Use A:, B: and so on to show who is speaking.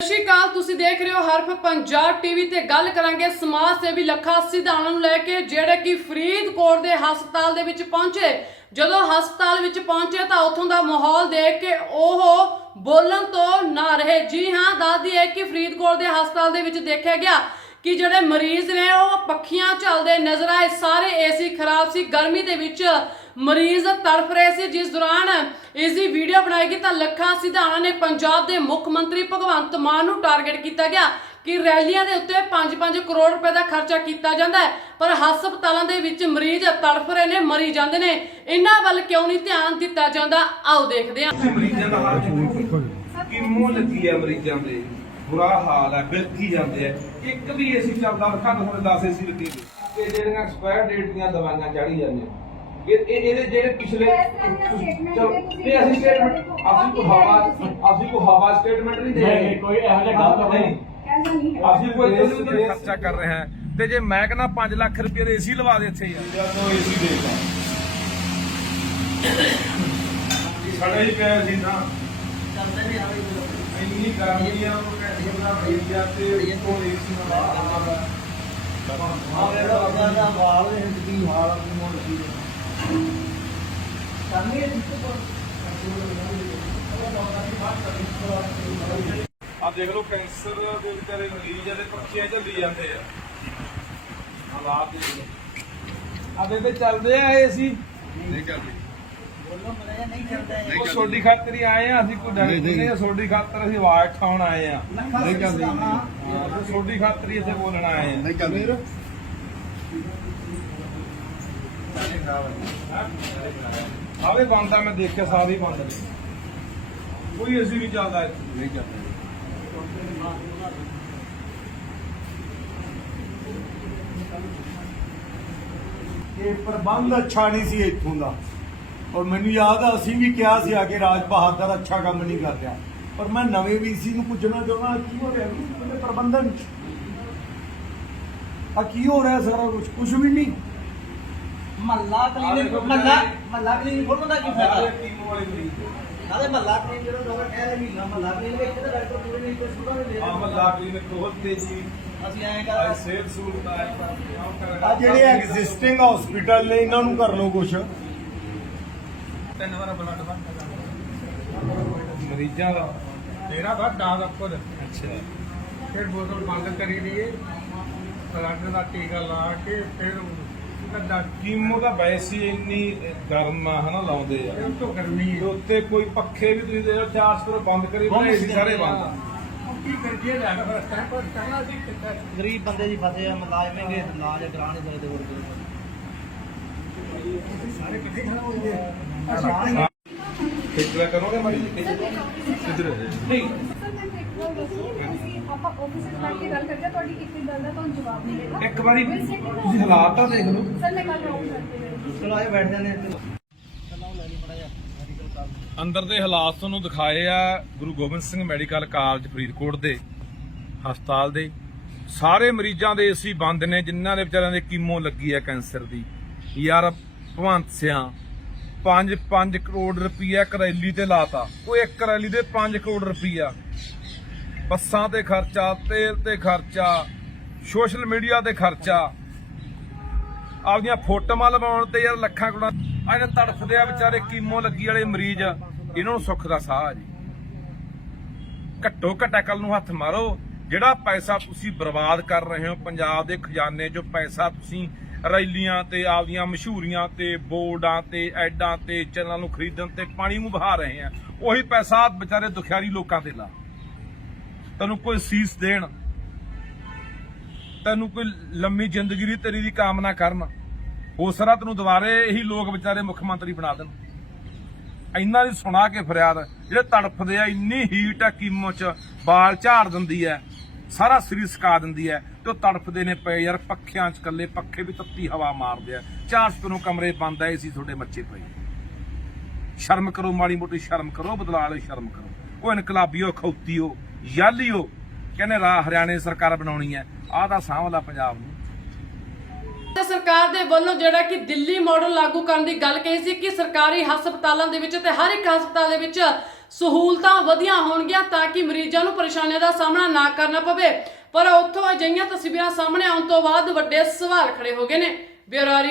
A: ਸਤਿ ਸ਼੍ਰੀ ਅਕਾਲ, ਤੁਸੀਂ ਦੇਖ ਰਹੇ ਹੋ ਹਰਫ ਪੰਜਾਬ ਟੀਵੀ ਤੇ ਗੱਲ ਕਰਾਂਗੇ ਸਮਾਜ ਸੇਵੀ ਲੱਖਾ ਸਿਧਾਣਾ ਨੂੰ ਲੈ ਕੇ, ਜਿਹੜੇ ਕਿ ਫਰੀਦਕੋਟ ਦੇ ਹਸਪਤਾਲ ਦੇ ਵਿੱਚ ਪਹੁੰਚੇ। ਜਦੋਂ ਹਸਪਤਾਲ ਵਿੱਚ ਪਹੁੰਚੇ ਤਾਂ ਉੱਥੋਂ ਦਾ ਮਾਹੌਲ ਦੇਖ ਕੇ ਉਹ ਬੋਲਣ ਤੋਂ ਨਾ ਰਹੇ। ਜੀ ਹਾਂ ਦੱਸਦੀ ਹੈ ਕਿ ਫਰੀਦਕੋਟ ਦੇ ਹਸਪਤਾਲ ਦੇ ਵਿੱਚ ਦੇਖਿਆ ਗਿਆ ਕਿ ਜਿਹੜੇ ਮਰੀਜ਼ ਨੇ, ਉਹ ਪੱਖੀਆਂ ਚੱਲਦੇ ਨਜ਼ਰ ਆਏ। ਸਾਰੇ ਏਸੀ ਖਰਾਬ ਸੀ। ਗਰਮੀ ਦੇ ਵਿੱਚ ਮਰੀਜ਼ ਤੜਫ ਰਹੇ ਸੀ। ਜਿਸ ਦੌਰਾਨ ਇਸ ਦੀ ਵੀਡੀਓ ਬਣਾਈ ਗਈ ਤਾਂ ਲੱਖਾ ਸਿਧਾਣਾ ਨੇ ਪੰਜਾਬ ਦੇ ਮੁੱਖ ਮੰਤਰੀ ਭਗਵੰਤ ਮਾਨ ਨੂੰ ਟਾਰਗੇਟ ਕੀਤਾ ਗਿਆ ਕਿ ਰੈਲੀਆਂ ਦੇ ਉੱਤੇ 5-5 ਕਰੋੜ ਰੁਪਏ ਦਾ ਖਰਚਾ ਕੀਤਾ ਜਾਂਦਾ ਹੈ। ਪਰ ਹਸਪਤਾਲਾਂ ਦੇ ਵਿੱਚ ਮਰੀਜ਼ ਤੜਫ ਰਹੇ ਨੇ, ਮਰੀ ਜਾਂਦੇ ਨੇ। ਇਹਨਾਂ ਵੱਲ ਕਿਉਂ ਨਹੀਂ ਧਿਆਨ ਦਿੱਤਾ ਜਾਂਦਾ? ਆਓ ਦੇਖਦੇ ਹਾਂ।
B: ਤੇ ਮਰੀਜ਼ਾਂ ਦਾ ਹਾਲ ਕਿੰਮੋ ਲੱਗੀ ਆ ਮਰੀਜ਼ਾਂ ਦੇ? ਬੁਰਾ ਹਾਲ ਹੈ ਬਿਰਥੀ ਜਾਂਦੇ ਆ। ਇੱਕ ਵੀ ਏਸੀ ਚੱਲਦਾ ਘੱਟ ਹੋਣੇ 10 ਏਸੀ ਲੱਗੇ ਨੇ। ਤੇ ਜਿਹੜੀਆਂ ਐਕਸਪਾਇਰ ਡੇਟ ਦੀਆਂ ਦਵਾਈਆਂ ਚੜੀ ਜਾਂਦੀਆਂ। ਇਹ ਇਹ- ਇਹਦੇ ਜਿਹੜੇ ਪਿਛਲੇ ਚਲੋ ਇਹ ਅਸੀਂ ਸਟੇਟਮੈਂਟ ਅਸੀਂ ਕੋ ਹਵਾ ਅਸੀਂ ਕੋ ਹਵਾ ਸਟੇਟਮੈਂਟ ਨਹੀਂ ਦੇ ਰਹੇ
C: ਨਹੀਂ, ਕੋਈ ਇਹੋ ਜਿਹਾ ਗੱਲ ਤਾਂ ਨਹੀਂ।
B: ਅਸੀਂ ਕੋਈ ਇਹਦੇ ਉੱਤੇ ਖਰਚਾ ਕਰ ਰਹੇ ਹਾਂ। ਤੇ ਜੇ ਮੈਂ ਕਹਿੰਦਾ 5 ਲੱਖ ਰੁਪਏ ਦੇ ਏਸੀ ਲਵਾ ਦੇ ਇੱਥੇ ਯਾਰ ਜਦੋਂ ਏਸੀ ਦੇਤਾ। ਸਾਡੇ ਹੀ ਪਿਆ ਸੀ ਨਾ। ਇੰਨੀ ਗਰਮੀ ਆ ਉਹ ਕਹਿੰਦੇ ਨਾ ਭਈਆ ਤੇ ਕੋਲ ਏਸੀ ਨਾ ਆਉਂਦਾ ਆ। ਦੇਖ ਲਓ ਕੈਂਸਰ ਦੇ ਵਿਚਾਰੇ ਮਰੀਜ਼ ਆ ਦੇ ਪੱਖੀਆਂ ਚੱਲੀ ਜਾਂਦੇ ਆ। ਹਾਲਾਤ ਦੇਖ ਲਓ। ਆ ਦੇ ਤੇ ਚੱਲਦੇ ਆ ਏਸੀ ਨਹੀਂ ਚੱਲਦੇ। ਉਹ ਸੋਡੀ ਖਾਤਰ ਹੀ ਆਏ ਆ ਅਸੀਂ ਕੋਈ ਡਰ ਨਹੀਂ ਸੋਡੀ ਖਾਤਰ ਅਸੀਂ ਆਵਾਜ਼ ਠਾਉਣ ਆਏ ਆ। ਨਹੀਂ ਚੱਲਦੀ। ਸੋਡੀ ਖਾਤਰ ਹੀ ਇੱਥੇ ਬੋਲਣ ਆਏ ਆ। ਨਹੀਂ ਚੱਲਦੇ। ਆਵੇ ਬੰਦ ਆ ਮੈਂ ਦੇਖਿਆ ਸਾਰੇ ਹੀ ਬੰਦ ਨੇ ਕੋਈ ਅਸੀਂ ਨਹੀਂ ਚੱਲਦਾ ਇੱਥੇ। ਨਹੀਂ ਚੱਲਦਾ।
D: ਇਹ ਪ੍ਰਬੰਧ ਅੱਛਾ ਨਹੀਂ ਸੀ ਇੱਥੋਂ ਦਾ। ਔਰ ਮੈਨੂੰ ਯਾਦ ਆ ਅਸੀਂ ਵੀ ਕਿਹਾ ਸੀ ਆ ਕੇ ਰਾਜ ਬਹਾਦਰ ਅੱਛਾ ਕੰਮ ਨਹੀਂ ਕਰ ਰਿਹਾ। ਪਰ ਮੈਂ ਨਵੇਂ ਵੀਸੀ ਨੂੰ ਪੁੱਛਣਾ ਚਾਹੁੰਦਾ ਕੀ ਹੋ ਰਿਹਾ? ਪ੍ਰਬੰਧਨ ਆ ਕੀ ਹੋ ਰਿਹਾ ਸਾਰਾ ਕੁਝ ਕੁਝ ਵੀ ਨਹੀਂ।
E: ਮਹੱਲਾ ਕਲੀਨਿਕ ਮਹੱਲਾ ਮਹੱਲਾ ਕਲੀਨਿਕ ਖੋਲਣ ਦਾ ਕੀ ਫਾਇਦਾ?
B: ਟੀਮ ਵਾਲੇ ਮਰੀਜ਼
E: ਨਾਲੇ ਮਹੱਲਾ ਕਲੀਨਿਕ ਜਿਹੜਾ ਡਾਕਟਰ ਕਹਿ ਰਹੇ ਮਹੀਨਾ ਮਹੱਲਾ ਕਲੀਨਿਕ ਇੱਥੇ ਤਾਂ ਡਾਕਟਰ ਪੂਰੇ ਨਹੀਂ ਕੋਈ ਸੁਣਾ ਨਹੀਂ। ਦੇ
B: ਆ ਮੱਲਾ ਕਲੀਨਿਕ ਬਹੁਤ ਤੇਜ਼ੀ।
E: ਅਸੀਂ ਐਂ ਕਰ
B: ਸਿਹਤ ਸਹੂਲਤਾਂ ਹੈ
D: ਆ ਜਿਹੜੇ ਐਗਜ਼ਿਸਟਿੰਗ ਹਸਪੀਟਲ ਨੇ ਇਹਨਾਂ ਨੂੰ ਕਰ ਲਓ ਕੁਝ
B: ਤਿੰਨ ਵਾਰ ਬਲੱਡ ਮਰੀਜ਼ਾਂ ਦਾ
F: ਤੇਰਾ ਬਾਅਦ ਦਾਦ ਉੱਪਰ
B: ਅੱਛਾ।
F: ਫਿਰ ਬੋਤਲ ਬੰਦ ਕਰੀ ਲਈਏ। ਬਲੱਡ ਦਾ ਟੀਕਾ ਲਾ ਕੇ ਫਿਰ ਕੱਦਾ
B: ਕੀਮੋ ਦਾ ਹੀ ਇੰਨੀ ਗਰਮ ਆ ਹਨਾ ਲਾਉਂਦੇ ਆ।
F: ਇਹ ਤੋਂ ਗਰਮੀ
B: ਤੇ
F: ਹੈ
B: ਉੱਤੇ ਕੋਈ ਪੱਖੇ ਵੀ ਤੁਸੀਂ ਦੇਖੋ ਚਾਰਜ ਕਰੋ ਬੰਦ ਕਰੀ ਬਣਾਏ ਸੀ ਸਾਰੇ ਬੰਦ।
F: ਹੁਣ ਕੀ ਕਰੀਏ ਲੈ ਕੇ ਸਟੈਂਪ ਪਰ ਕਹਿਣਾ ਸੀ ਕਿੱਥੇ?
E: ਗਰੀਬ ਬੰਦੇ ਦੀ ਫਸੇ ਆ ਮੁਲਾਜ਼ਮ ਹੈਗੇ ਇਲਾਜ ਕਰਾ ਨਹੀਂ ਸਕਦੇ ਹੋਰ
F: ਸਾਰੇ ਕਿੱਥੇ ਖੜਾ ਹੋ ਗਏ?
B: ਫਿਕਰ ਕਰੋਗੇ ਮੜੀ ਕਿੱਧਰ ਨਹੀਂ।
G: ਆਪਾਂ ਆਫਿਸ ਵਿੱਚ ਬੈਠ ਕੇ ਗੱਲ ਕਰਦੇ ਹਾਂ, ਤੁਹਾਡੀ ਇੱਕ ਗੱਲ ਦਾ ਤੁਹਾਨੂੰ ਜਵਾਬ ਮਿਲੇਗਾ।
B: ਇੱਕ ਵਾਰੀ ਤੁਸੀਂ ਹਾਲਾਤ ਤਾਂ ਦੇਖ ਲਓ।
G: ਸਰ ਮੈਂ ਕੱਲ ਗਈ
E: ਚਲੋ ਆਏ ਬੈਠ ਜਾਂਦੇ
B: ਅੰਦਰ ਦੇ ਹਾਲਾਤ ਤੁਹਾਨੂੰ ਦਿਖਾਏ ਆ ਗੁਰੂ ਗੋਬਿੰਦ ਸਿੰਘ ਮੈਡੀਕਲ ਕਾਲਜ ਫਰੀਦਕੋਟ ਦੇ ਹਸਪਤਾਲ ਦੇ। ਸਾਰੇ ਮਰੀਜ਼ਾਂ ਦੇ ਏਸੀ ਬੰਦ ਨੇ ਜਿਨ੍ਹਾਂ ਦੇ ਵਿਚਾਰਿਆਂ ਦੇ ਕੀਮੋ ਲੱਗੀ ਹੈ ਕੈਂਸਰ ਦੀ। ਯਾਰ ਭਵੰਤ ਸਿਆਂ 5-5 ਕਰੋੜ ਰੁਪਈਆ ਕਰੈਲੀ ਤੇ ਲਾਤਾ। ਉਹ ਇੱਕ ਕਰੈਲੀ ਦੇ 5 ਕਰੋੜ ਰੁਪਈਆ। ਬੱਸਾਂ ਤੇ ਖਰਚਾ, ਤੇਲ ਤੇ ਖਰਚਾ, ਸੋਸ਼ਲ ਮੀਡੀਆ ਤੇ ਖਰਚਾ। ਆਪਦੀਆਂ ਫੋਟੋਆਂ ਲਵਾਉਣ ਤੇ ਯਾਰ ਲੱਖਾਂ ਕਰੋੜਾਂ ਆਹ ਤੜਫਦੇ ਆ ਵਿਚਾਰੇ ਕੀਮੋ ਲੱਗੀ ਵਾਲੇ ਮਰੀਜ਼। ਇਹਨਾਂ ਨੂੰ ਸੁੱਖ ਦਾ ਸਾਹ ਆ ਜੀ। ਘੱਟੋ ਘੱਟ ਅਕਲ ਨੂੰ ਹੱਥ ਮਾਰੋ। ਜਿਹੜਾ ਪੈਸਾ ਤੁਸੀਂ ਬਰਬਾਦ ਕਰ ਰਹੇ ਹੋ, ਪੰਜਾਬ ਦੇ ਖਜ਼ਾਨੇ 'ਚੋਂ ਪੈਸਾ ਤੁਸੀਂ ਰੈਲੀਆਂ ਤੇ ਆਪਦੀਆਂ ਮਸ਼ਹੂਰੀਆਂ ਤੇ ਬੋਰਡਾਂ ਤੇ ਐਡਾਂ ਤੇ ਚੈਨਲਾਂ ਨੂੰ ਖਰੀਦਣ ਤੇ ਪਾਣੀ ਨੂੰ ਬਹਾ ਰਹੇ ਆ, ਉਹੀ ਪੈਸਾ ਵਿਚਾਰੇ ਦੁਖਿਆਰੀ ਲੋਕਾਂ ਤੇ ਲਾ। ਤੈਨੂੰ ਕੋਈ ਸੀਸ ਦੇਣ, ਤੈਨੂੰ ਕੋਈ ਲੰਮੀ ਜ਼ਿੰਦਗੀ ਦੀ ਤੇਰੀ ਦੀ ਕਾਮਨਾ ਕਰਨ, ਹੋ ਸਕਦਾ ਤੈਨੂੰ ਦੁਬਾਰੇ ਇਹੀ ਲੋਕ ਵਿਚਾਰੇ ਮੁੱਖ ਮੰਤਰੀ ਬਣਾ ਦੇਣ। ਇੰਨਾ ਦੀ ਸੁਣਾ ਕੇ ਫਰਿਆਦ, ਜਿਹੜੇ ਤੜਫਦੇ ਆ, ਇੰਨੀ ਹੀਟ ਆ ਕੀਮੋ ਚ ਬਾਲ ਝਾੜ ਦਿੰਦੀ ਐ, ਸਾਰਾ ਸਰੀਰ ਸਕਾ ਦਿੰਦੀ ਐ, ਤੇ ਉਹ ਤੜਫਦੇ ਨੇ ਪਏ ਯਾਰ, ਪੱਖਿਆਂ ਚ ਕੱਲੇ ਪੱਖੇ ਵੀ ਤੱਤੀ ਹਵਾ ਮਾਰਦੇ ਆ। ਚਾਰ ਸਪਨੋਂ ਕਮਰੇ ਬੰਦ ਆਏ ਸੀ ਤੁਹਾਡੇ ਬੱਚੇ ਪਏ। ਸ਼ਰਮ ਕਰੋ, ਮਾੜੀ ਮੋਟੀ ਸ਼ਰਮ ਕਰੋ, ਬਦਲਾ ਲਓ, ਸ਼ਰਮ ਕਰੋ। ਉਹ ਇਨਕਲਾਬੀਓ ਖੌਤੀਓ ਯਾਲੀਓ। ਕਹਿੰਦੇ ਰਾ ਹਰਿਆਣੇ ਸਰਕਾਰ ਬਣਾਉਣੀ ਐ ਆਹ ਦਾ ਸਾਂਭਲਾ ਪੰਜਾਬ ਨੂੰ।
A: ਤੇ ਸਰਕਾਰ ਦੇ ਵੱਲੋਂ ਜਿਹੜਾ ਕਿ ਦਿੱਲੀ ਮਾਡਲ ਲਾਗੂ ਕਰਨ ਦੀ ਗੱਲ ਕਹੀ ਸੀ ਕਿ ਸਰਕਾਰੀ ਹਸਪਤਾਲਾਂ ਦੇ ਵਿੱਚ ਤੇ ਹਰ ਇੱਕ ਹਸਪਤਾਲ ਦੇ ਵਿੱਚ ਸਹੂਲਤਾਂ ਵਧੀਆਂ ਹੋਣਗੀਆਂ ਤਾਂ ਕਿ ਮਰੀਜ਼ਾਂ ਨੂੰ ਪਰੇਸ਼ਾਨੀਆਂ ਦਾ ਸਾਹਮਣਾ ਨਾ ਕਰਨਾ ਪਵੇ। ਪਰ ਉੱਥੋਂ ਅਜਿਹੀਆਂ ਤਸਵੀਰਾਂ ਸਾਹਮਣੇ ਆਉਣ ਤੋਂ ਬਾਅਦ ਵੱਡੇ ਸਵਾਲ ਖੜੇ ਹੋ ਗਏ ਨੇ। ਬਿਊਰੋ